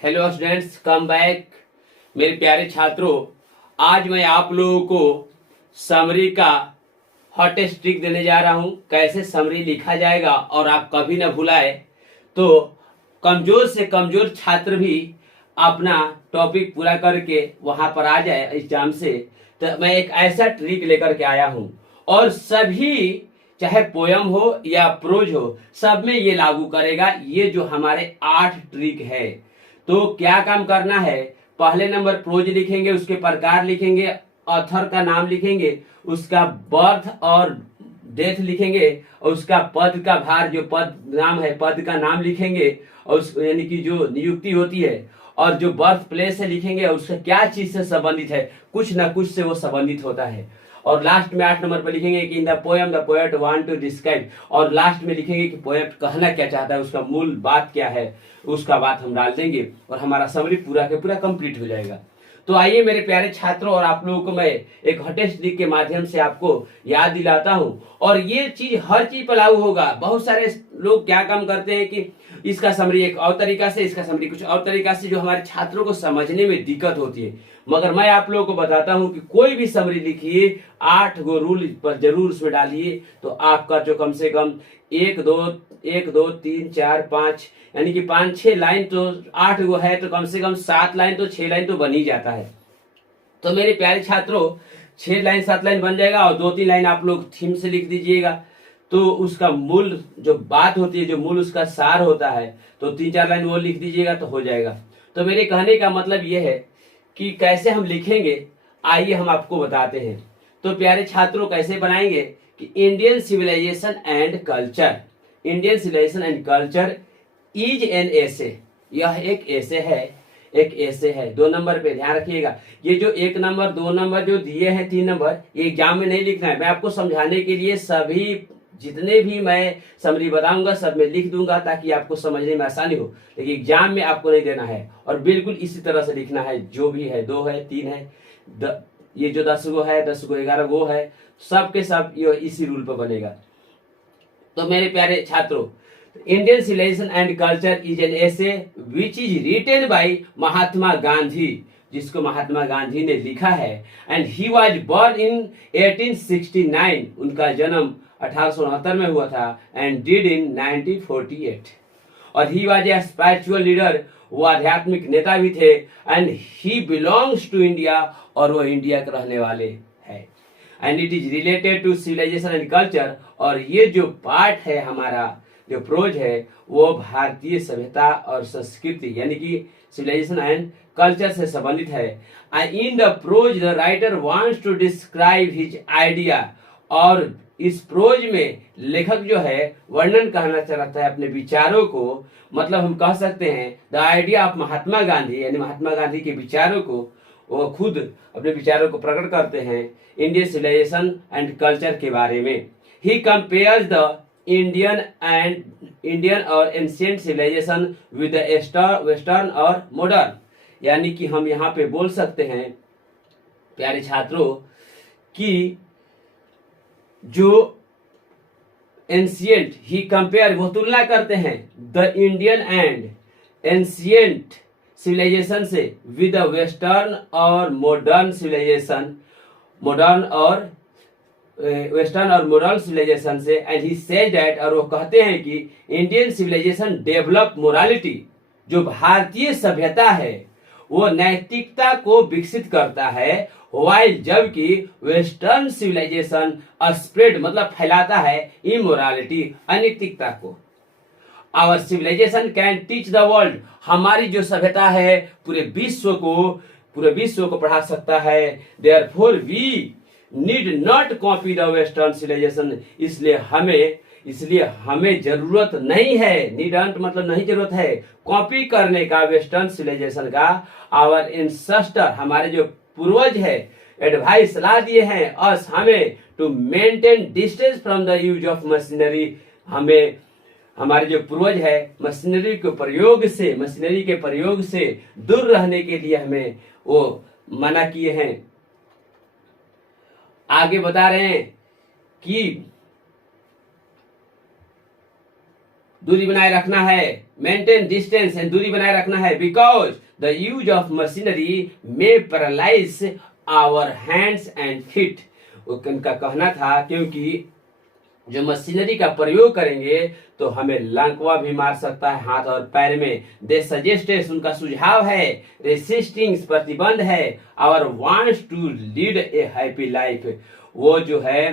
Hello students, come back. मेरे प्यारे छात्रों, आज मैं आप लोगों को समरी का हॉटेस्ट ट्रिक देने जा रहा हूं। कैसे समरी लिखा जाएगा और आप कभी ना भुलाए तो कमजोर से कमजोर छात्र भी अपना टॉपिक पूरा करके वहां पर आ जाए एग्जाम से। तो मैं एक ऐसा ट्रिक लेकर के आया हूं और सभी, चाहे पोयम हो या प्रोज हो, सब में ये लागू करेगा। ये जो हमारे 8 ट्रिक है, तो क्या काम करना है, पहले नंबर प्रोज लिखेंगे, उसके प्रकार लिखेंगे, ऑथर का नाम लिखेंगे, उसका बर्थ और डेथ लिखेंगे, और उसका पद का भार, जो पद नाम है पद का नाम लिखेंगे, और यानी कि जो नियुक्ति होती है, और जो बर्थ प्लेस है लिखेंगे, और उसका क्या चीज से संबंधित है, कुछ ना कुछ से वो संबंधित होता है। और लास्ट में 8 नंबर पर लिखेंगे कि in the poem the poet want to describe, और लास्ट में लिखेंगे कि पोएट कहना क्या चाहता है, उसका मूल बात क्या है, उसका बात हम डाल देंगे और हमारा समरी पूरा के पूरा कंप्लीट हो जाएगा। तो आइए मेरे प्यारे छात्रों, और आप लोगों को मैं एक हॉटेस्ट ट्रिक के माध्यम से आपको याद दिलाता हूं। और ये चीज हर चीज पर लागू होगा। बहुत सारे लोग क्या काम करते हैं कि इसका समरी एक और तरीका से, इसका समरी कुछ और तरीका से, जो हमारे छात्रों को समझने में दिक्कत होती है। मगर मैं आप लोगों को बताता हूं कि कोई भी समरी लिखिए, 8 गो रूल पर जरूर उसमें डालिए, तो आपका जो कम से कम 1 2 3 4 5 यानी कि 5-6 लाइन, तो 8 गो है तो कम से कम 7 लाइन तो 6 लाइन तो बन ही जाता है। तो मेरे प्यारे छात्रों, 6 लाइन 7 लाइन बन जाएगा, और 2-3 लाइन आप लोग थीम से लिख दीजिएगा। तो उसका मूल जो बात होती है, जो मूल उसका सार होता है, तो 3-4 लाइन वो लिख दीजिएगा तो हो जाएगा। तो मेरे कहने का मतलब यह है कि कैसे हम लिखेंगे, आइए हम आपको बताते हैं। तो प्यारे छात्रों, कैसे बनाएंगे कि Indian civilisation and culture, Indian civilisation and culture is an essay, यह एक एसे है, एक ऐसे है। 2 नंबर पे ध्यान रखिएगा, ये जो 1 नंबर 2 नंबर जो दिए हैं, 3 नंबर, ये एग्जाम में नहीं लिखना है। मैं आपको समझाने के लिए सभी जितने भी मैं समरी बताऊंगा सब में लिख दूंगा, ताकि आपको समझने में आसानी हो, लेकिन एग्जाम में आपको नहीं देना है। और बिल्कुल इसी तरह से लिखना है, जो भी है, 2 है 3 है, ये जो 10 गो है, 10 गो 11 गो है, सब के सब ये इसी रूल पर बनेगा। तो मेरे प्यारे छात्रों, Indian civilisation and culture is an essay which is written by Mahatma Gandhi, जिसको महात्मा गांधी ने लिखा है। And he was born in 1869, उनका जन्म 1869 में हुआ था, एंड डिड इन 1948। और he was a spiritual leader, वो आध्यात्मिक नेता भी थे। And he belongs to India, और वो इंडिया के रहने वाले हैं। And it is related to civilization and culture, और ये जो पार्ट है हमारा, जो प्रोज है, वो भारतीय सभ्यता और संस्कृति यानी कि सिविलाइजेशन एंड कल्चर से संबंधित है। In the prose the writer wants to describe his idea, और इस प्रोज में लेखक जो है वर्णन कहना चाहता है अपने विचारों को। मतलब हम कह सकते हैं the idea of Mahatma Gandhi, यानी महात्मा गांधी के विचारों को, वो खुद अपने विचारों को प्रकट करते हैं इंडियन सिविलाइजेशन एंड कल्चर के बारे में। ही कंपेयर्स द इंडियन और एंशियंट सिविलाइजेशन विद वेस्टर्न और मॉडर्न, यानी कि हम यहाँ पे बोल सकते हैं प्यारे छात्रों कि जो एंशियंट, ही कंपेयर, वो तुलना करते हैं the Indian and ancient civilization से विद द वेस्टर्न और मॉडर्न सिविलाइजेशन, मॉडर्न और वेस्टर्न और मॉडर्न सिविलाइजेशन से। एंड ही सेड दैट, और वो कहते हैं कि इंडियन सिविलाइजेशन डेवलप मोरालिटी, जो भारतीय सभ्यता है वो नैतिकता को विकसित करता है, वाइल जबकि वेस्टर्न सिविलाइजेशन स्प्रेड मतलब फैलाता है इमोरालिटी, अनैतिकता को। Our civilization can teach the world, हमारी जो सभ्यता है पूरे विश्व को पढ़ा सकता है। Therefore we need not copy the western civilization, इसलिए हमें जरूरत नहीं है, नीडंट मतलब नहीं जरूरत है, कॉपी करने का वेस्टर्न सिविलाइजेशन का। आवर एंसेस्टर, हमारे जो पूर्वज है, एडवाइस सलाह दिए हैं अस, हमें to maintain distance from the use of machinery, हमें हमारे जो पूर्वज है मशीनरी के प्रयोग से दूर रहने के लिए हमें वो मना किए हैं। आगे बता रहे हैं कि दूरी बनाए रखना है, मेंटेन डिस्टेंस एंड दूरी बनाए रखना है, because the use of machinery may paralyse our hands and feet. उनका कहना था क्योंकि जो मशीनरी का प्रयोग करेंगे तो हमें लंकवा भी मार सकता है हाथ और पैर में। दे सजेस्टेड, उनका सुझाव है, रेसिस्टिंग प्रतिबंध है, our wants to lead a happy life, वो जो है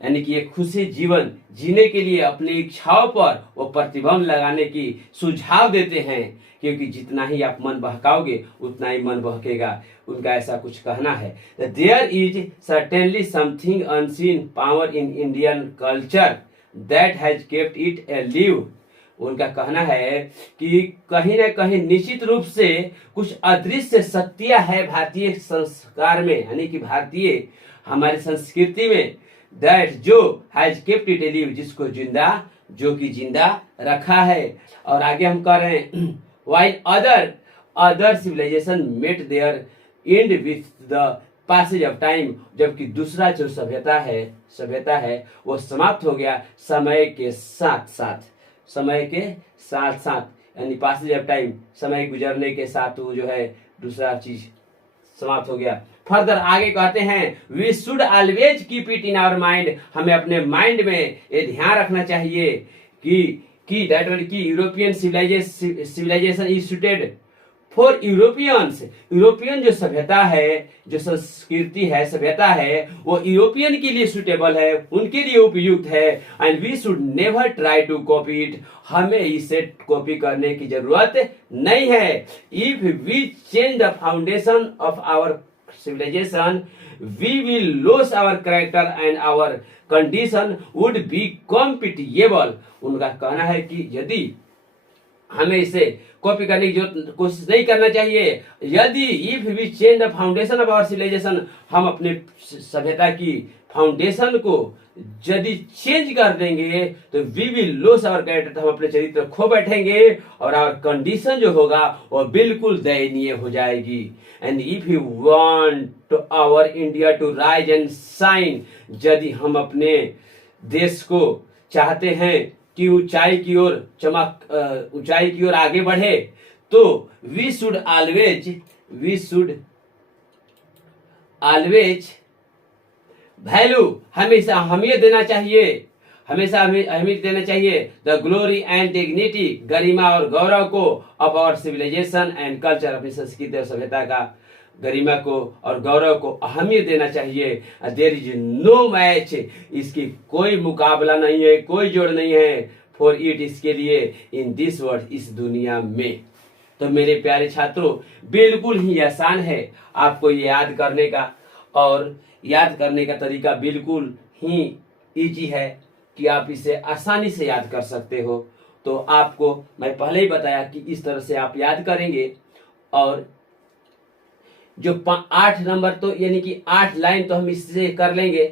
यानी कि एक खुशी जीवन जीने के लिए अपनी इच्छाओं पर वो प्रतिबंध लगाने की सुझाव देते हैं, क्योंकि जितना ही आप मन बहकाओगे उतना ही मन बहकेगा। उनका ऐसा कुछ कहना है। There is certainly something unseen power in Indian culture that has kept it alive. उनका कहना है कि कहीं ना कहीं निश्चित रूप से कुछ अदृश्य शक्तियां है भारतीय संस्कार में, यानी कि भारतीय हमारी संस्कृति में, दैट जो has kept it A live, जिसको जिंदा, जो कि जिंदा रखा है। और आगे हम कह रहे हैं while other civilization met their end with the passage of time, जबकि दूसरा जो सभ्यता है वो समाप्त हो गया समय के साथ साथ, यानी passage of time, समय गुजरने के साथ वो जो है दूसरा चीज समाप्त हो गया। फर्दर आगे कहते हैं we should always keep it in our mind, हमें अपने माइंड में ये ध्यान रखना चाहिए कि दैट की European civilization is suited for Europeans. European जो सभ्यता है, जो संस्कृति है, सभ्यता है, वो यूरोपियन के लिए सुटेबल है, उनके लिए उपयुक्त है। And we should never try to copy it, हमें इसे कॉपी करने की जरूरत नहीं है। If we change the foundation of our civilization, we will lose our character and our condition would be compatible। उनका कहना है कि यदि हमें इसे कॉपी करने की कोशिश नहीं करना चाहिए, यदि if we change the foundation of our civilization, हम अपने सभ्यता की फाउंडेशन को यदि चेंज कर देंगे तो we will lose our character, तो हम अपने चरित्र खो बैठेंगे और आवर कंडीशन जो होगा वो बिल्कुल दयनीय हो जाएगी। And if you want our India to rise and shine, यदि हम अपने देश को चाहते हैं कि ऊंचाई की ओर आगे बढ़े, तो वी शुड ऑलवेज वैल्यू, हमेशा अहमियत देना चाहिए द ग्लोरी एंड डिग्निटी, गरिमा और गौरव को, of our civilization and culture, अपनी संस्कृति और सभ्यता का गरिमा को और गौरव को अहमियत देना चाहिए। देयर इज नो मैच, इसकी कोई मुकाबला नहीं है, कोई जोड़ नहीं है, फॉर इट, इसके लिए, इन दिस वर्ल्ड, इस दुनिया में। तो मेरे प्यारे छात्रों, बिल्कुल ही आसान है आपको ये याद करने का, और याद करने का तरीका बिल्कुल ही इजी है कि आप इसे आसानी से याद कर सकते हो। तो आपको मैं पहले ही बताया कि इस तरह से आप याद करेंगे, और जो 8 नंबर तो यानी कि 8 लाइन तो हम इससे कर लेंगे,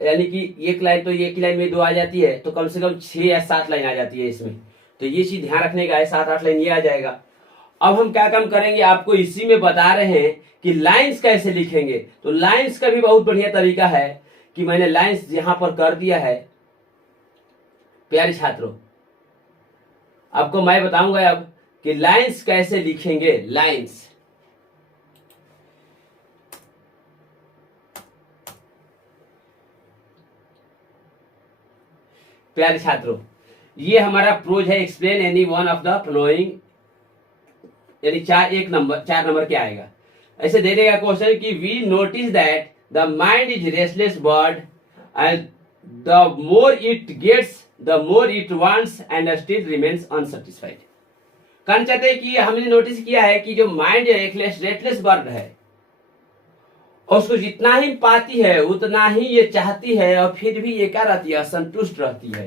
यानी कि एक लाइन तो एक लाइन में 2 आ जाती है, तो कम से कम 6 या 7 लाइन आ जाती है इसमें। तो ये चीज ध्यान रखने का है, 7-8 लाइन ये आ जाएगा। अब हम क्या काम करेंगे, आपको इसी में बता रहे हैं कि लाइंस कैसे लिखेंगे। तो लाइंस का भी बहुत बढ़िया तरीका है कि मैंने लाइंस यहां पर कर दिया है। प्यारे छात्रों, आपको मैं बताऊंगा अब कि लाइंस कैसे लिखेंगे। लाइंस, प्यारे छात्रों, ये हमारा प्रोज है, explain any one of the flowing, यानी 4 नंबर क्या आएगा। ऐसे दे देगा क्वेश्चन कि we notice that the mind is restless bird and the more it gets the more it wants and still remains unsatisfied. कहना चाहते हैं कि हमने नोटिस किया है कि जो माइंड एक रेस्टलेस बर्ड है, और उसको जितना ही पाती है उतना ही ये चाहती है, और फिर भी ये क्या रहती है, असंतुष्ट रहती है।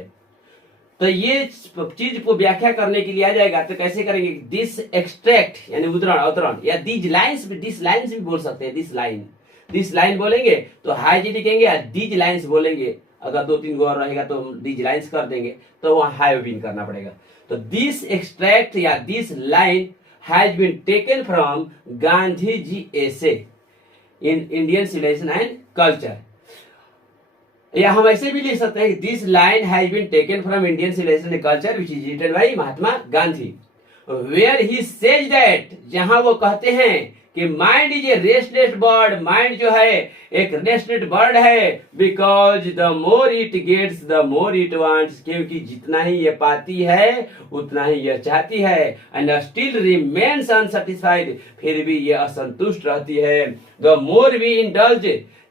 तो ये चीज को व्याख्या करने के लिए आ जाएगा, तो कैसे करेंगे, दिस एक्सट्रैक्ट यानी अवतरण, या दिस लाइन्स भी बोल सकते हैं। दिस लाइन बोलेंगे तो हाई लिखेंगे, या दीज लाइन्स बोलेंगे, अगर 2-3 गो और रहेगा तो दीज लाइन्स कर देंगे, तो वहां हाई बीन करना पड़ेगा। तो दिस एक्सट्रैक्ट या this line has been taken from Gandhi ji essay in Indian civilisation and culture. या हम ऐसे भी लिख सकते हैं कि this line has been taken from Indian civilisation and culture which is written by Mahatma Gandhi, where he says that, जहां वो कहते हैं कि mind is a restless bird, mind जो है एक रेस्टलेस बर्ड है, because the more it gets the more it wants, क्योंकि जितना ही ये पाती है उतना ही यह चाहती है, एंड स्टिल रिमेन्स अनसेटिस्फाइड, फिर भी ये असंतुष्ट रहती है। द मोर वी इंडल्ज,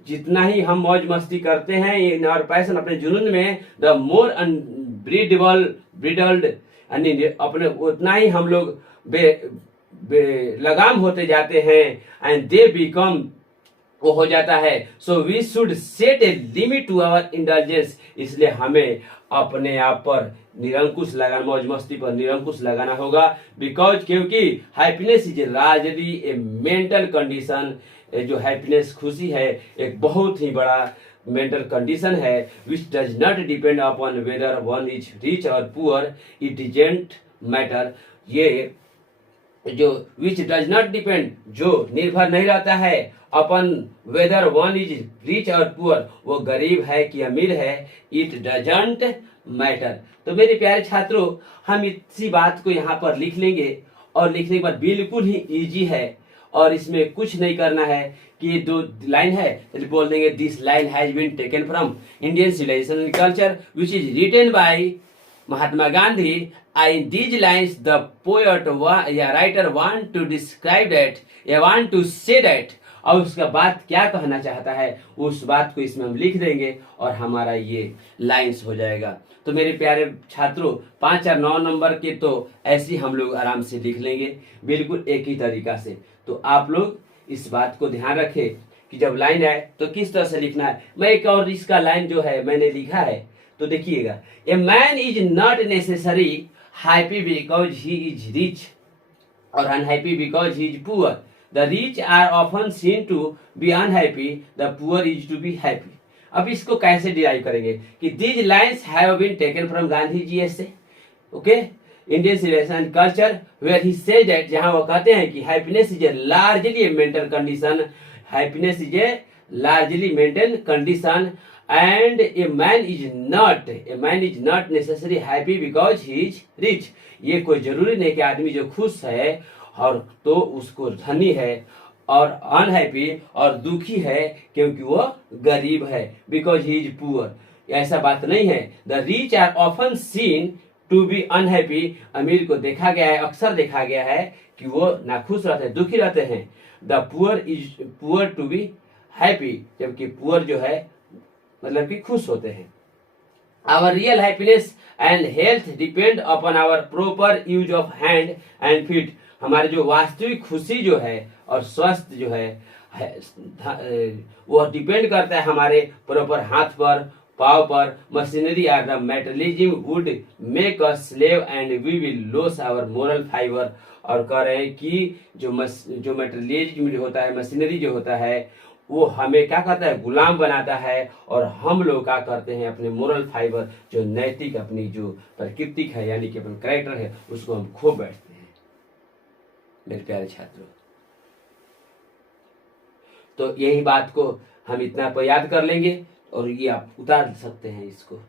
जितना ही हम मौज मस्ती करते हैं इन और पैशन अपने जुनून में, द मोर ब्रिडल्ड, अपने उतना ही हम लोग लगाम होते जाते हैं, एंड दे बिकम, वो हो जाता है। So we should set a limit to our indulgence, इसलिए हमें अपने आप पर निरंकुश लगाना, मौज मस्ती पर निरंकुश लगाना होगा, बिकॉज क्योंकि happiness is largely a mental condition, जो हैप्पीनेस खुशी है एक बहुत ही बड़ा मेंटल कंडीशन है, which does not depend upon whether one is rich और पुअर, इट डिजेंट मैटर, ये जो विच डज नॉट डिपेंड, जो निर्भर नहीं रहता है अपन वेदर वन इज रिच और पुअर, वो गरीब है कि अमीर है, इट डजंट मैटर। तो मेरे प्यारे छात्रों, हम इसी बात को यहाँ पर लिख लेंगे, और लिखने के बाद बिल्कुल ही इजी है, और इसमें कुछ नहीं करना है कि ये दो लाइन है तो बोल देंगे this line has been taken from Indian civilisation and culture which is written by Mahatma Gandhi. In these lines, the poet writer want to describe that, want to say that, और उसका बात क्या कहना चाहता है उस बात को इसमें हम लिख देंगे और हमारा ये लाइंस हो जाएगा। तो मेरे प्यारे छात्रों, 5 और 9 नंबर के तो ऐसे हम लोग आराम से लिख लेंगे, बिल्कुल एक ही तरीका से। तो आप लोग इस बात को ध्यान रखें कि जब लाइन आए तो किस तरह से लिखना है। मैं एक और इसका लाइन जो है मैंने लिखा है, तो देखिएगा, a man is not necessary happy because he is rich और unhappy because he is poor, the rich are often seen to be unhappy, the poor is to be happy. अब इसको कैसे डिराइव करेंगे कि these lines have been taken from Gandhi ji से, okay, Indian civilisation and culture, where he says that, जहां वो कहते हैं कि happiness is a largely a mental condition, happiness is a largely mental condition, and a man is not necessarily happy because he is rich, ये कोई जरूरी नहीं कि आदमी जो खुश है और तो उसको धनी है, और अनहैप्पी और दुखी है क्योंकि वो गरीब है, बिकॉज ही इज पुअर, ऐसा बात नहीं है। The rich are often seen to be unhappy, अमीर को देखा गया है, अक्सर देखा गया है कि वो नाखुश रहते हैं, दुखी रहते हैं। The poor to be happy, जबकि पुअर जो है मतलब कि खुश होते हैं। Our real happiness and health depend upon our proper use of hand and feet, हमारी जो वास्तविक खुशी जो है और स्वस्थ जो है वो डिपेंड करता है हमारे प्रॉपर हाथ पर, पाव पर। Machinery are the metalism would make us slave and we will lose our moral fibre, और कह रहे हैं कि जो मेटलिज्म होता है, मशीनरी जो होता है, वो हमें क्या करता है, गुलाम बनाता है, और हम लोग क्या करते हैं, अपने मोरल फाइबर जो नैतिक अपनी जो प्रकृति है यानी कि अपना कैरेक्टर है उसको हम खो बैठते हैं। मेरे प्यारे छात्रों, तो यही बात को हम इतना पर याद कर लेंगे और ये आप उतार सकते हैं इसको।